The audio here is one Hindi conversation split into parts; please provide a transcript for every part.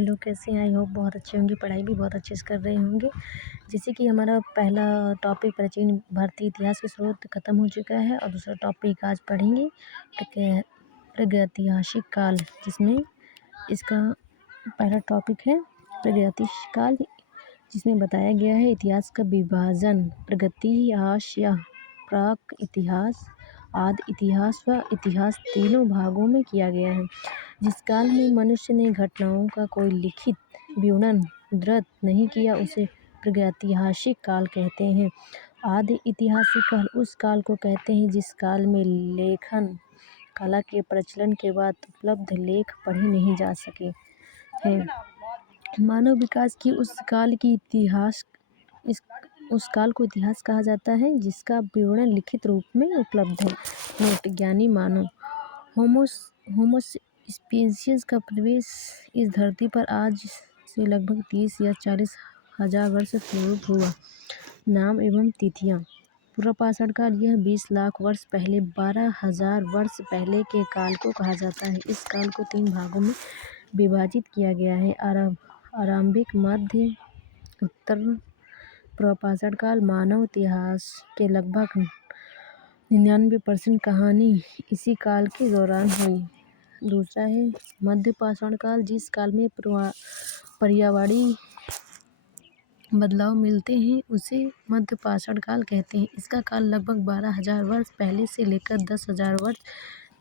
लोग कैसे हैं? आई होप बहुत अच्छे होंगे, पढ़ाई भी बहुत अच्छे से कर रहे होंगे। जैसे कि हमारा पहला टॉपिक प्राचीन भारतीय इतिहास के स्रोत खत्म हो चुका है और दूसरा टॉपिक आज पढ़ेंगे प्रागैतिहासिक काल, जिसमें इसका पहला टॉपिक है प्रागैतिहासिक काल, जिसमें बताया गया है इतिहास का विभाजन प्रागैतिहास या प्राक इतिहास, आदि इतिहास व इतिहास तीनों भागों में किया गया है। जिस काल में मनुष्य ने घटनाओं का कोई लिखित विवरण दर्ज नहीं किया उसे प्रागैतिहासिक काल कहते हैं। आदि ऐतिहासिक काल उस काल को कहते हैं जिस काल में लेखन कला के प्रचलन के बाद उपलब्ध लेख पढ़े नहीं जा सके हैं। मानव विकास की उस काल को इतिहास कहा जाता है जिसका विवरण लिखित रूप में उपलब्ध है। नोट: ज्ञानी मानव होमो स्पीशीज का प्रवेश इस धरती पर आज से लगभग 30 या 40 हजार वर्ष पूर्व हुआ। नाम एवं तिथियाँ: पूर्वापाषाण काल, यह 20 लाख वर्ष पहले 12,000 वर्ष पहले के काल को कहा जाता है। इस काल को 3 भागों में विभाजित किया गया है: आरंभिक, मध्य, उत्तर। पूर्वापाषाण काल: मानव इतिहास के लगभग 99% कहानी इसी काल के दौरान हुई। दूसरा है मध्यपाषाण काल, जिस काल में पर्यावरणीय बदलाव मिलते हैं उसे मध्यपाषाण काल कहते हैं। इसका काल लगभग 12,000 वर्ष पहले से लेकर 10,000 वर्ष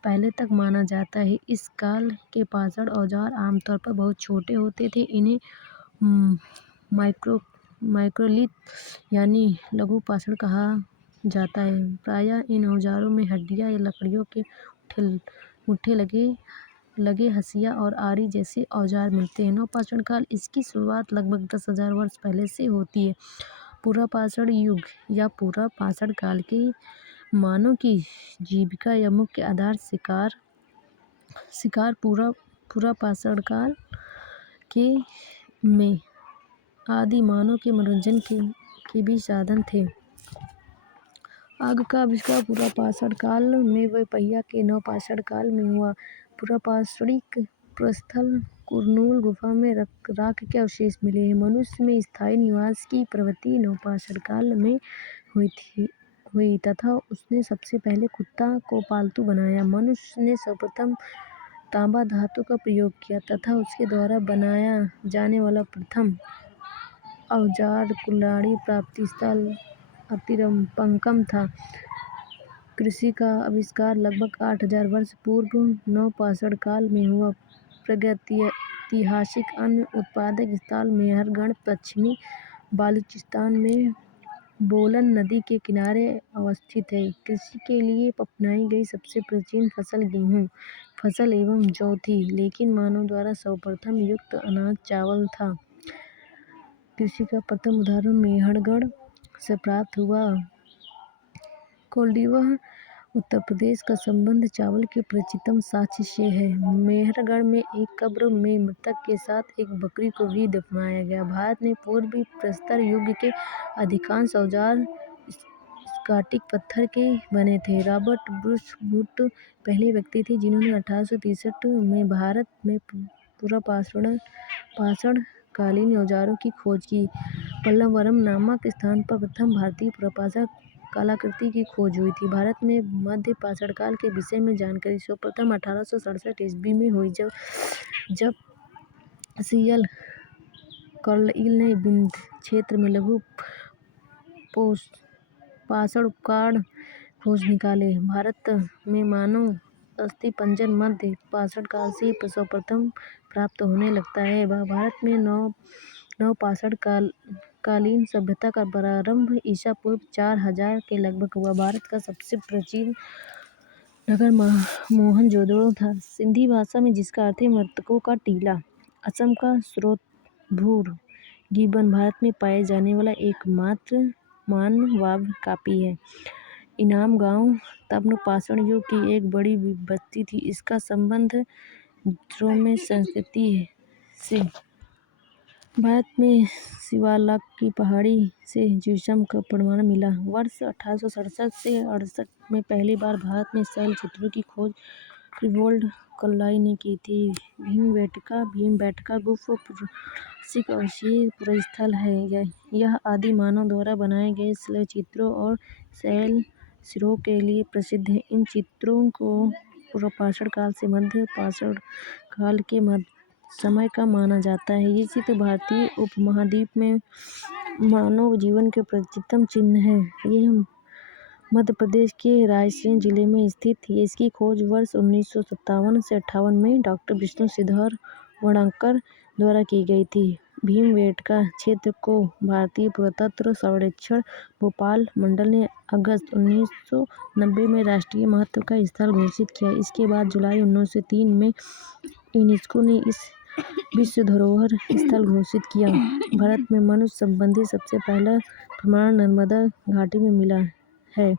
पहले तक माना जाता है। इस काल के पाषाण औजार आमतौर पर बहुत छोटे होते थे। इन्हें माइक्रोलिथ यानी लघु पाषाण कहा जाता है। प्रायः इन औजारों में हड्डियां या लकड़ियों के मुट्ठे लगे हंसिया और आरी जैसे औजार मिलते हैं। नवपाषाण काल, इसकी शुरुआत लगभग 10,000 वर्ष पहले से होती है। पूर्वापाषाण युग या पूर्वापाषाण काल के मानव की जीविका या मुख्य आधार शिकार पूर्वापाषाण काल के में आदि मानव के मनोरंजन के भी साधन थे। आग का आविष्कार पूर्वापाषाण काल में व पहिया के नवपाषाण काल में हुआ। पूर्वापाषाणिक प्रस्थल कुरनूल गुफा में राख के अवशेष मिले हैं। मनुष्य में स्थायी निवास की प्रवृत्ति नवपाषाण काल में हुई तथा उसने सबसे पहले कुत्ता को पालतू बनाया। मनुष्य ने सर्वप्रथम तांबा धातु का प्रयोग किया तथा उसके द्वारा बनाया जाने वाला प्रथम औजार कुल्हाड़ी प्राप्ति स्थल अतिरपंकम था। कृषि का आविष्कार लगभग 8,000 वर्ष पूर्व नवपाषाण काल में हुआ। प्रागैतिहासिक अन्न उत्पादक स्थल मेहरगढ़ पश्चिमी बलूचिस्तान में बोलन नदी के किनारे अवस्थित है। कृषि के लिए अपनाई गई सबसे प्राचीन फसल गेहूँ फसल एवं जौ थी, लेकिन मानव द्वारा सर्वप्रथम युक्त अनाज चावल था। कृषि का प्रथम उदाहरण मेहरगढ़ से प्राप्त हुआ। कोल्डिवह उत्तर प्रदेश का संबंध चावल के प्राचीनतम साक्ष्य से है। मेहरगढ़ में एक कब्र में मृतक के साथ एक बकरी को भी दफनाया गया। भारत में पूर्वी प्रस्तर युग के अधिकांश औजार स्फटिक पत्थर के बने थे। रॉबर्ट ब्रूस वुड पहले व्यक्ति थे जिन्होंने 1863 में भारत में पूर्वापाषाण कालीन औजारों की खोज की। पल्लवरम नामक स्थान पर प्रथम भारतीय पूर्वापाषाण कलाकृति की खोज हुई थी। भारत में मध्यपाषाण काल के विषय में जानकारी सर्वप्रथम 1867 ईस्वी में हुई, जब सी.एल. कार्लाइल ने विंध्य क्षेत्र में लघु पाषाण उपकरण खोज निकाले। भारत में मानव अस्थिपंजर मध्य पाषाण काल से सर्वप्रथम प्राप्त होने लगता है। भारत में नवपाषाण कालीन सभ्यता का प्रारंभ ईसा पूर्व 4000 के लगभग हुआ। भारत का सबसे प्राचीन नगर मोहनजोदड़ो था, सिंधी भाषा में, जिसका अर्थ है मृतकों का टीला। असम का स्रोतभूर गिबन भारत में पाए जाने वाला एकमात्र मानवाव कापी है। इनाम गांव ताम्रपाषाण युग की एक बड़ी बस्ती थी। इसका संबंध द्रोमे संस्कृति से। भारत में शिवालिक की पहाड़ी से जिप्सम का प्रमाण मिला। वर्ष 1867 से 68 में पहली बार भारत में शैल चित्रों की खोज प्रीवोल्ड कल्लाई ने की थी। भीमबेटका गुफा प्राकृतिक अवशेष पुरास्थल है। यह आदि मानव द्वारा बनाए गए शिलाचित्रों और शैल सिरों के लिए प्रसिद्ध है। इन चित्रों को पूर्व पाषाण काल से मध्य पाषाण काल के समय का माना जाता है। ये चित्र भारतीय उपमहाद्वीप में मानव जीवन के प्राचीनतम चिन्ह है। यह मध्य प्रदेश के रायसेन जिले में स्थित है। इसकी खोज वर्ष 1957 से 58 में डॉक्टर विष्णुसिद्धर वणक्कर द्वारा की गई थी। भीमबेटका क्षेत्र को भारतीय पुरातत्व सर्वेक्षण भोपाल मंडल ने अगस्त 1990 में राष्ट्रीय महत्व का स्थल घोषित किया। इसके बाद जुलाई 1903 में यूनेस्को ने इस विश्व धरोहर स्थल घोषित किया। भारत में मनुष्य संबंधी सबसे पहला प्रमाण नर्मदा घाटी में मिला है।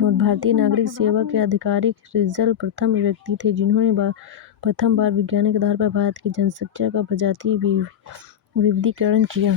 भारतीय नागरिक सेवा के आधिकारिक रिजल प्रथम व्यक्ति थे जिन्होंने प्रथम बार वैज्ञानिक आधार पर भारत की जनसंख्या का प्रजातीय विविधीकरण किया।